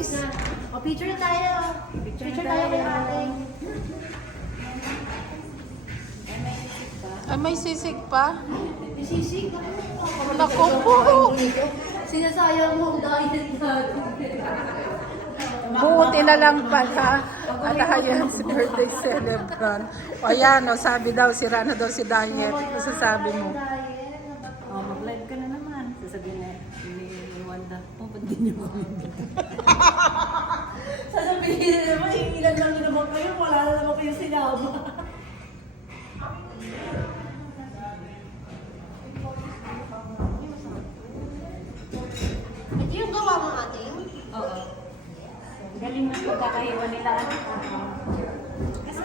Nice. O, picture tayo. Picture tayo kay ate. Ay, may sisig pa. Sisig. Naku po. Sinasayang mo ang diet natin. Buti na lang pala. At ayan, si birthday celebrant. O yan, o, sabi daw, sira na daw si diet. Ano sasabi mo? Oh, mag-live ka na naman. Sasabihin na ni Wanda, oh, ba't di niyo kami? Sasabihin na naman, ilan lang na naman kayo, wala na naman kayo sinama. Ito yung gawa mo ate? Oo. Galing na pagkakaiwan nila. Ano?